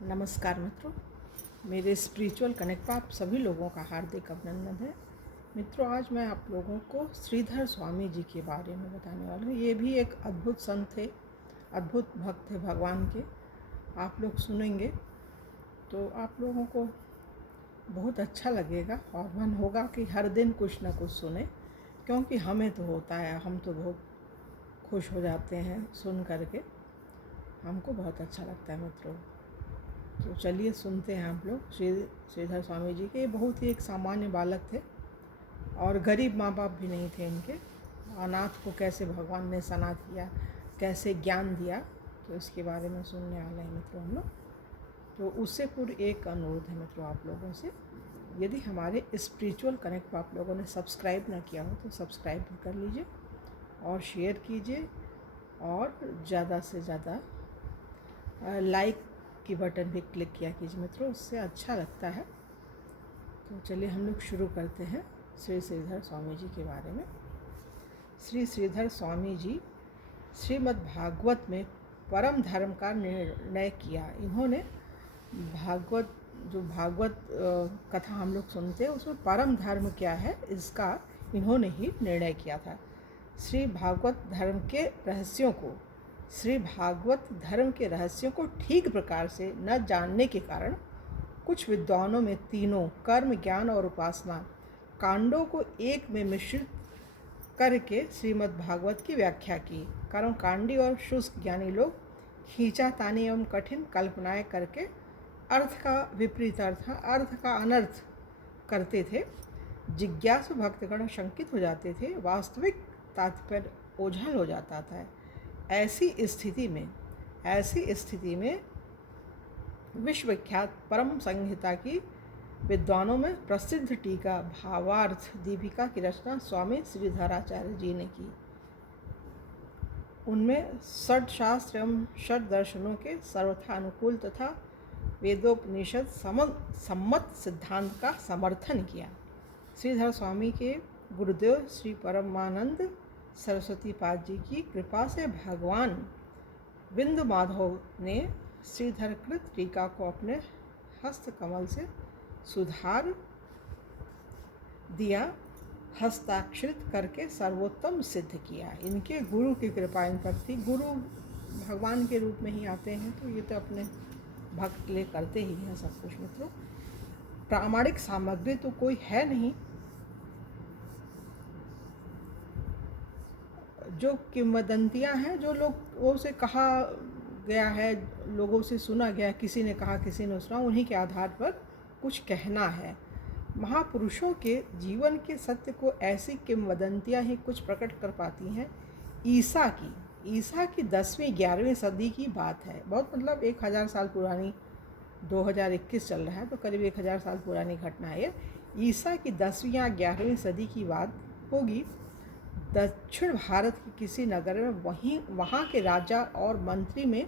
नमस्कार मित्रों, मेरे स्पिरिचुअल कनेक्ट पर आप सभी लोगों का हार्दिक अभिनंदन है। मित्रों, आज मैं आप लोगों को श्रीधर स्वामी जी के बारे में बताने वाला हूँ। ये भी एक अद्भुत संत थे, अद्भुत भक्त थे भगवान के। आप लोग सुनेंगे तो आप लोगों को बहुत अच्छा लगेगा और मन होगा कि हर दिन कुछ ना कुछ सुने, क्योंकि हमें तो होता है, हम तो बहुत खुश हो जाते हैं सुन करके, हमको बहुत अच्छा लगता है मित्रों। तो चलिए सुनते हैं हम लोग श्रीधर स्वामी जी के। ये बहुत ही एक सामान्य बालक थे और गरीब माँ बाप भी नहीं थे इनके। अनाथ को कैसे भगवान ने सना किया, कैसे ज्ञान दिया, तो इसके बारे में सुनने वाले हैं मित्रों हम लोग। तो उससे पूर्व एक अनुरोध है मित्रों आप लोगों से, यदि हमारे स्पिरिचुअल कनेक्ट पर आप लोगों ने सब्सक्राइब ना किया हो तो सब्सक्राइब भी कर लीजिए और शेयर कीजिए और ज़्यादा से ज़्यादा लाइक की बटन भी क्लिक किया कीजिए मित्रों, उससे अच्छा लगता है। तो चलिए हम लोग शुरू करते हैं श्री श्रीधर स्वामी जी के बारे में। श्री श्रीधर स्वामी जी श्रीमद् भागवत में परम धर्म का निर्णय किया। इन्होंने भागवत कथा हम लोग सुनते हैं, उसमें परम धर्म क्या है इसका इन्होंने ही निर्णय किया था। श्री भागवत धर्म के रहस्यों को ठीक प्रकार से न जानने के कारण कुछ विद्वानों में तीनों कर्म, ज्ञान और उपासना कांडों को एक में मिश्रित करके श्रीमद् भागवत की व्याख्या की। कारण कांडी और शुष्क ज्ञानी लोग खींचातानी एवं कठिन कल्पनाएं करके अर्थ का विपरीत अर्थ का अनर्थ करते थे। जिज्ञासु भक्तगण शंकित हो जाते थे, वास्तविक तात्पर्य ओझल हो जाता था। ऐसी स्थिति में विश्वविख्यात परम संहिता की विद्वानों में प्रसिद्ध टीका भावार्थ दीपिका की रचना स्वामी श्रीधराचार्य जी ने की। उनमें षट शास्त्र एवं षट दर्शनों के सर्वथा अनुकूल तथा वेदोपनिषद सम्मत सिद्धांत का समर्थन किया। श्रीधर स्वामी के गुरुदेव श्री परमानंद सरस्वती पाद जी की कृपा से भगवान बिंदु माधव ने श्रीधरकृत टीका को अपने हस्त कमल से सुधार दिया, हस्ताक्षरित करके सर्वोत्तम सिद्ध किया। इनके गुरु की कृपा इन पर थी। गुरु भगवान के रूप में ही आते हैं, तो ये तो अपने भक्त के लिए करते ही हैं सब कुछ मित्रों। प्रामाणिक सामग्री तो कोई है नहीं। जो किंवदंतियाँ हैं, जो लोगों से कहा गया है, लोगों से सुना गया, किसी ने कहा किसी ने सुना, उन्हीं के आधार पर कुछ कहना है। महापुरुषों के जीवन के सत्य को ऐसी किंवदंतियाँ ही कुछ प्रकट कर पाती हैं। ईसा की 10वीं 11वीं सदी की बात है। बहुत मतलब 1000 साल पुरानी, 2021 चल रहा है तो करीब 1000 साल पुरानी घटना है। ईसा की 10वीं या 11वीं सदी की बात होगी। दक्षिण भारत के किसी नगर में वहाँ के राजा और मंत्री में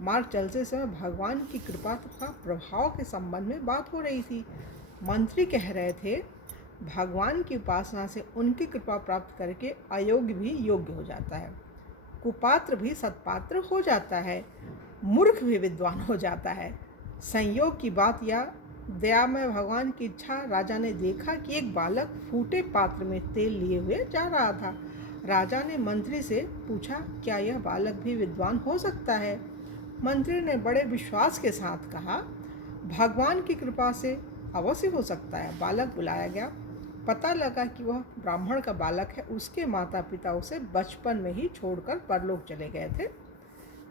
मार्ग चलते समय भगवान की कृपा तथा प्रभाव के संबंध में बात हो रही थी। मंत्री कह रहे थे, भगवान की उपासना से उनकी कृपा प्राप्त करके अयोग्य भी योग्य हो जाता है, कुपात्र भी सत्पात्र हो जाता है, मूर्ख भी विद्वान हो जाता है। संयोग की बात या दया में भगवान की इच्छा, राजा ने देखा कि एक बालक फूटे पात्र में तेल लिए हुए जा रहा था। राजा ने मंत्री से पूछा, क्या यह बालक भी विद्वान हो सकता है? मंत्री ने बड़े विश्वास के साथ कहा, भगवान की कृपा से अवश्य हो सकता है। बालक बुलाया गया। पता लगा कि वह ब्राह्मण का बालक है। उसके माता पिता उसे बचपन में ही छोड़कर परलोक चले गए थे।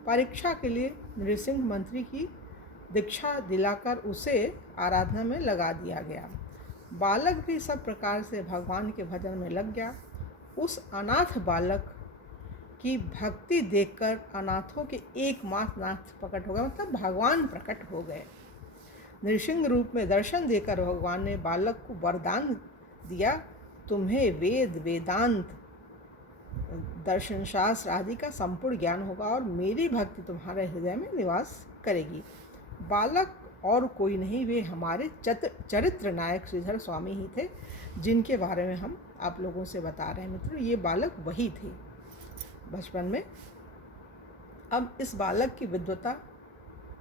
परीक्षा के लिए नृसिंह मंत्री की दीक्षा दिलाकर उसे आराधना में लगा दिया गया। बालक भी सब प्रकार से भगवान के भजन में लग गया। उस अनाथ बालक की भक्ति देखकर अनाथों के एकमात्र नाथ प्रकट हो गए, मतलब भगवान प्रकट हो गए। नृसिंह रूप में दर्शन देकर भगवान ने बालक को वरदान दिया, तुम्हें वेद, वेदांत, दर्शन शास्त्र आदि का संपूर्ण ज्ञान होगा और मेरी भक्ति तुम्हारे हृदय में निवास करेगी। बालक और कोई नहीं, वे हमारे चरित्र नायक श्रीधर स्वामी ही थे, जिनके बारे में हम आप लोगों से बता रहे हैं मित्रों। ये बालक वही थे बचपन में। अब इस बालक की विद्वता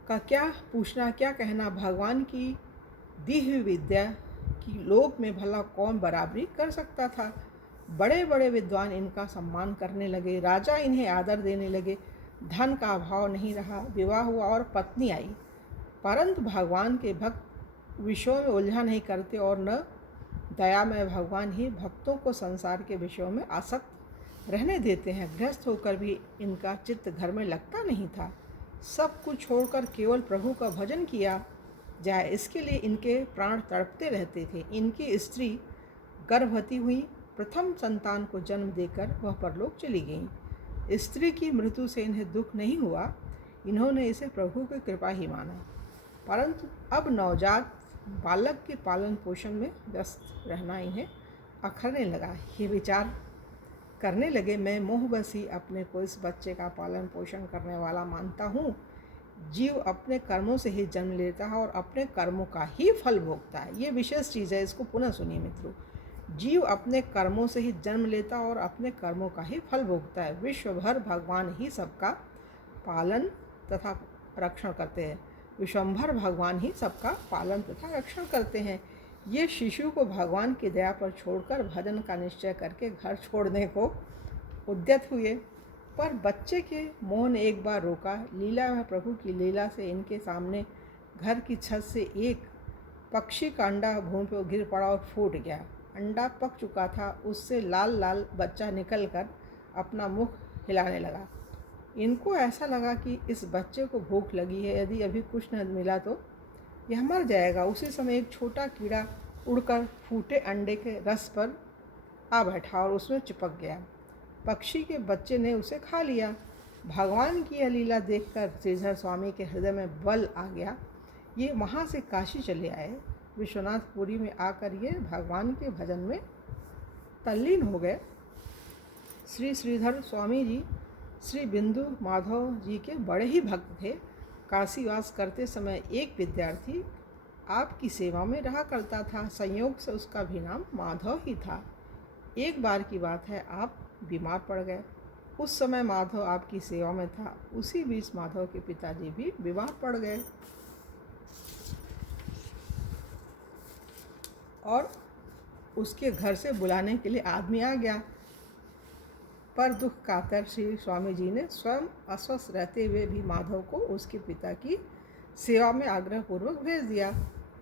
का क्या पूछना, क्या कहना। भगवान की दी हुई विद्या की लोक में भला कौन बराबरी कर सकता था। बड़े बड़े विद्वान इनका सम्मान करने लगे, राजा इन्हें आदर देने लगे, धन का अभाव नहीं रहा। विवाह हुआ और पत्नी आई, परंतु भगवान के भक्त विषयों में उलझा नहीं करते और न दयामय भगवान ही भक्तों को संसार के विषयों में आसक्त रहने देते हैं। गृहस्थ होकर भी इनका चित्त घर में लगता नहीं था। सब कुछ छोड़कर केवल प्रभु का भजन किया जाए, इसके लिए इनके प्राण तड़पते रहते थे। इनकी स्त्री गर्भवती हुई, प्रथम संतान को जन्म देकर वह परलोक चली गई। स्त्री की मृत्यु से इन्हें दुख नहीं हुआ, इन्होंने इसे प्रभु की कृपा ही माना। परंतु अब नवजात बालक के पालन पोषण में व्यस्त रहना इन्हें अखरने लगा। ये विचार करने लगे, मैं मोहवश ही अपने को इस बच्चे का पालन पोषण करने वाला मानता हूँ। जीव अपने कर्मों से ही जन्म लेता है और अपने कर्मों का ही फल भोगता है। ये विशेष चीज़ है, इसको पुनः सुनिए मित्रों। जीव अपने कर्मों से ही जन्म लेता और अपने कर्मों का ही फल भोगता है। विश्व भर भगवान ही सबका पालन तथा रक्षण करते हैं। विश्वंभर भगवान ही सबका पालन तथा रक्षण करते हैं। ये शिशु को भगवान की दया पर छोड़कर भजन का निश्चय करके घर छोड़ने को उद्यत हुए, पर बच्चे के मोह ने एक बार रोका। लीला में प्रभु की लीला से इनके सामने घर की छत से एक पक्षी का अंडा भूमि पर गिर पड़ा और फूट गया। अंडा पक चुका था, उससे लाल लाल बच्चा निकलकर अपना मुख हिलाने लगा। इनको ऐसा लगा कि इस बच्चे को भूख लगी है, यदि अभी कुछ न मिला तो यह मर जाएगा। उसी समय एक छोटा कीड़ा उड़कर फूटे अंडे के रस पर आ बैठा और उसमें चिपक गया। पक्षी के बच्चे ने उसे खा लिया। भगवान की यह लीला देखकर श्रीधर स्वामी के हृदय में बल आ गया। ये वहाँ से काशी चले आए। विश्वनाथपुरी में आकर ये भगवान के भजन में तल्लीन हो गए। श्री श्रीधर स्वामी जी श्री बिंदु माधव जी के बड़े ही भक्त थे। काशीवास करते समय एक विद्यार्थी आपकी सेवा में रहा करता था। संयोग से उसका भी नाम माधव ही था। एक बार की बात है, आप बीमार पड़ गए। उस समय माधव आपकी सेवा में था। उसी बीच माधव के पिताजी भी बीमार पड़ गए और उसके घर से बुलाने के लिए आदमी आ गया, पर दुख कातर श्री स्वामी जी ने स्वयं अस्वस्थ रहते हुए भी माधव को उसके पिता की सेवा में आग्रहपूर्वक भेज दिया।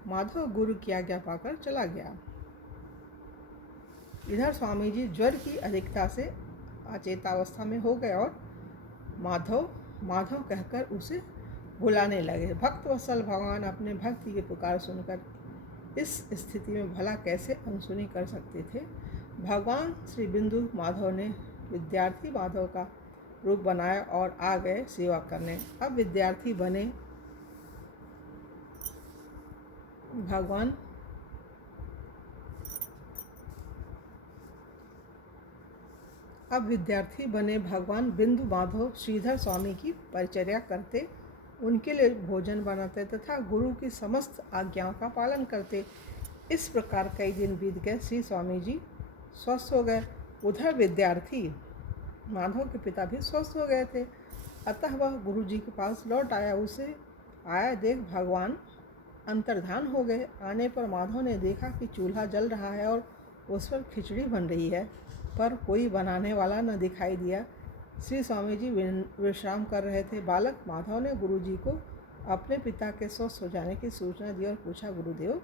माधव गुरु की आज्ञा पाकर चला गया। इधर स्वामी जी ज्वर की अधिकता से अचेतावस्था में हो गए और माधव माधव कहकर उसे बुलाने लगे। भक्त वत्सल भगवान अपने भक्ति की पुकार सुनकर इस स्थिति में भला कैसे अनसुनी कर सकते थे। भगवान श्री बिंदु माधव ने विद्यार्थी माधव का रूप बनाया और आ गए सेवा करने। अब विद्यार्थी बने भगवान बिंदु माधव श्रीधर स्वामी की परिचर्या करते, उनके लिए भोजन बनाते तथा गुरु की समस्त आज्ञाओं का पालन करते। इस प्रकार कई दिन बीत गए। श्री स्वामी जी स्वस्थ हो गए। उधर विद्यार्थी माधव के पिता भी स्वस्थ हो गए थे, अतः वह गुरु जी के पास लौट आया। उसे आया देख भगवान अंतर्धान हो गए। आने पर माधव ने देखा कि चूल्हा जल रहा है और उस पर खिचड़ी बन रही है, पर कोई बनाने वाला न दिखाई दिया। श्री स्वामी जी विश्राम कर रहे थे। बालक माधव ने गुरु जी को अपने पिता के स्वस्थ हो जाने की सूचना दी और पूछा, गुरुदेव,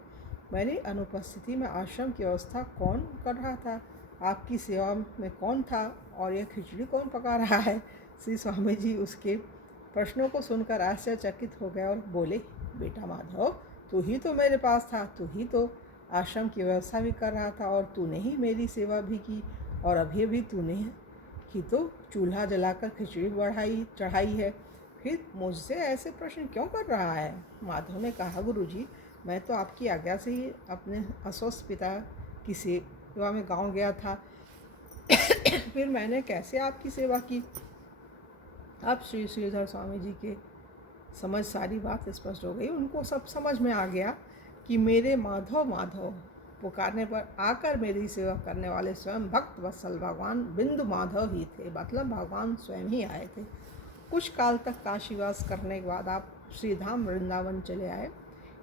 मेरी अनुपस्थिति में आश्रम की व्यवस्था कौन कर रहा था? आपकी सेवा में कौन था और यह खिचड़ी कौन पका रहा है? श्री स्वामी जी उसके प्रश्नों को सुनकर आश्चर्यचकित हो गए और बोले, बेटा माधव, तू ही तो मेरे पास था, तू ही तो आश्रम की व्यवस्था भी कर रहा था और तूने ही मेरी सेवा भी की, और अभी भी तूने ही तो चूल्हा जलाकर खिचड़ी चढ़ाई है, फिर मुझसे ऐसे प्रश्न क्यों कर रहा है? माधव ने कहा, गुरुजी, मैं तो आपकी आज्ञा से ही अपने अस्वस्थ पिता की सेवा में गांव गया था, फिर मैंने कैसे आपकी सेवा की? अब श्री श्रीधर स्वामी जी के समझ सारी बात स्पष्ट हो गई। उनको सब समझ में आ गया कि मेरे माधव माधव पुकारने पर आकर मेरी सेवा करने वाले स्वयं भक्त वत्सल भगवान बिंदु माधव ही थे, मतलब भगवान स्वयं ही आए थे। कुछ काल तक काशीवास करने के बाद आप श्री धाम वृंदावन चले आए।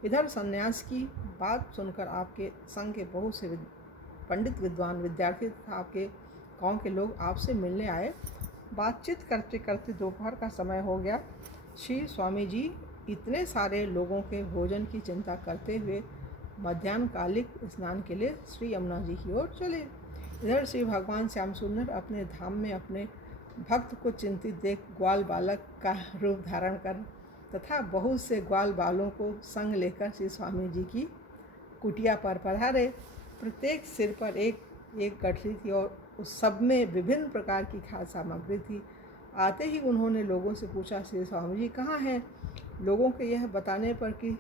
इधर संन्यास की बात सुनकर आपके संग के बहुत से पंडित विद्वान विद्यार्थी तथा आपके गांव के लोग आपसे मिलने आए। बातचीत करते करते दोपहर का समय हो गया। श्री स्वामी जी इतने सारे लोगों के भोजन की चिंता करते हुए मध्याह्नकालिक स्नान के लिए श्री यमुना जी की ओर चले। इधर श्री भगवान श्याम सुंदर अपने धाम में अपने भक्त को चिंतित देख ग्वाल बालक का रूप धारण कर तथा बहुत से ग्वाल बालों को संग लेकर श्री स्वामी जी की कुटिया पर पधारे। प्रत्येक सिर पर एक एक गठरी थी और उस सब में विभिन्न प्रकार की खाद्य सामग्री थी। आते ही उन्होंने लोगों से पूछा, श्री स्वामी जी कहाँ हैं? लोगों के यह बताने पर कि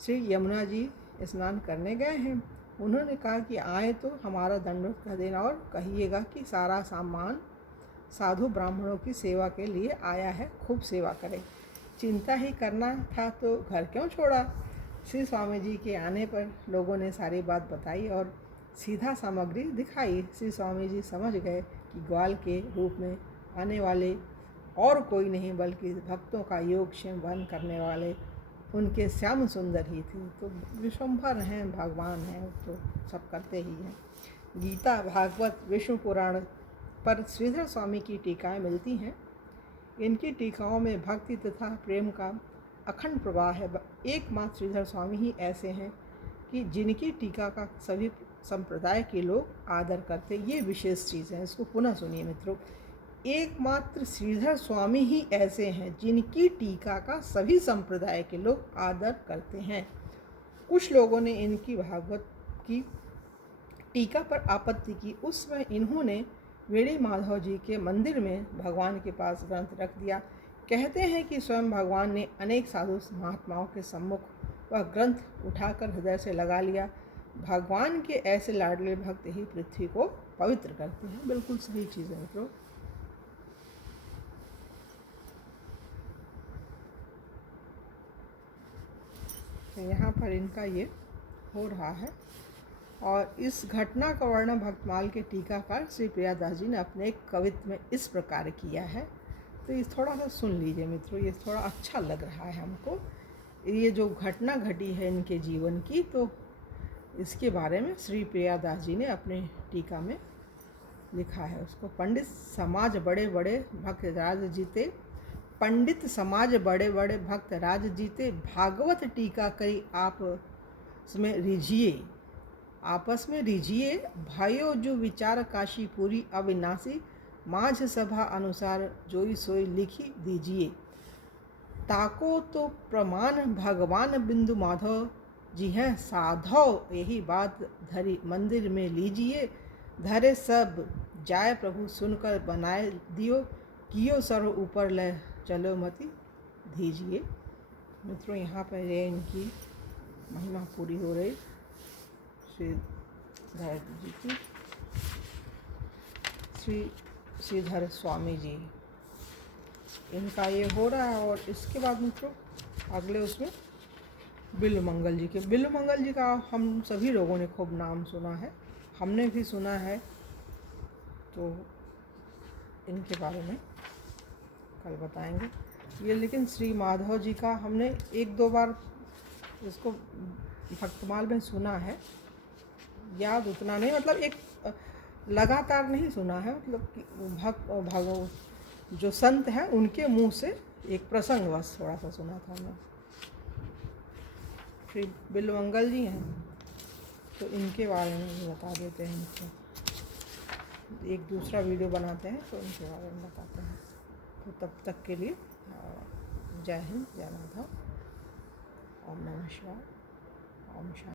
श्री यमुना जी स्नान करने गए हैं। उन्होंने कहा कि आए तो हमारा दंडवत कर देना और कहिएगा कि सारा सामान साधु ब्राह्मणों की सेवा के लिए आया है, खूब सेवा करें। चिंता ही करना था तो घर क्यों छोड़ा? श्री स्वामी जी के आने पर लोगों ने सारी बात बताई और सीधा सामग्री दिखाई। श्री स्वामी जी समझ गए कि ग्वाल के रूप में आने वाले और कोई नहीं बल्कि भक्तों का योगक्षेम वहन करने वाले उनके श्याम सुंदर ही थे। तो विश्वम्भर हैं, भगवान हैं, तो सब करते ही हैं। गीता, भागवत, विष्णु पुराण पर श्रीधर स्वामी की टीकाएँ मिलती हैं। इनकी टीकाओं में भक्ति तथा प्रेम का अखंड प्रवाह है। एकमात्र श्रीधर स्वामी ही ऐसे हैं कि जिनकी टीका का सभी संप्रदाय के लोग आदर करते। ये विशेष चीज़ है, इसको पुनः सुनिए मित्रों। एकमात्र श्रीधर स्वामी ही ऐसे हैं जिनकी टीका का सभी संप्रदाय के लोग आदर करते हैं। कुछ लोगों ने इनकी भागवत की टीका पर आपत्ति की। उस समय इन्होंने वेणी माधव जी के मंदिर में भगवान के पास ग्रंथ रख दिया। कहते हैं कि स्वयं भगवान ने अनेक साधु महात्माओं के सम्मुख वह ग्रंथ उठाकर हृदय से लगा लिया। भगवान के ऐसे लाडले भक्त ही पृथ्वी को पवित्र करते हैं। बिल्कुल सही चीज़ है मित्रों। तो यहाँ पर इनका ये हो रहा है और इस घटना का वर्णन भक्तमाल के टीकाकार श्री प्रियादास जी ने अपने एक कवित्त में इस प्रकार किया है। तो ये थोड़ा सा सुन लीजिए मित्रों, ये थोड़ा अच्छा लग रहा है हमको। ये जो घटना घटी है इनके जीवन की, तो इसके बारे में श्री प्रियादास जी ने अपने टीका में लिखा है। उसको पंडित समाज बड़े बड़े भक्त राज जीते, पंडित समाज बड़े बड़े भक्त राज जीते, भागवत टीका करी आपस में रिझिए, भाइयों जो विचार काशी पूरी अविनाशी, माझ सभा अनुसार जोई सोई लिखी दीजिए। ताको तो प्रमाण भगवान बिंदु माधव जी हैं साधव, यही बात धरी मंदिर में लीजिए। धरे सब जाय प्रभु सुनकर बनाए दियो, कियो सर्व ऊपर ले चलो मति दीजिए। मित्रों यहाँ पर ये इनकी महिमा पूरी हो रही श्रीधर जी की। श्री श्रीधर स्वामी जी इनका ये हो रहा है। और इसके बाद मित्रों अगले उसमें बिल्वमंगल जी के। बिल्वमंगल जी का हम सभी लोगों ने खूब नाम सुना है, हमने भी सुना है, तो इनके बारे में कल बताएंगे ये। लेकिन श्री माधव जी का हमने एक दो बार इसको भक्तमाल में सुना है, याद उतना नहीं, मतलब एक लगातार नहीं सुना है, मतलब कि जो संत हैं उनके मुंह से एक प्रसंग बस थोड़ा सा सुना था हमने। श्री बिल्वमंगल जी हैं तो इनके बारे में भी बता देते हैं। इनको एक दूसरा वीडियो बनाते हैं तो इनके बारे में बताते हैं। तो तब तक के लिए जय हिंद, जय माधव, ओम नमः शिवाय, ओम शांति।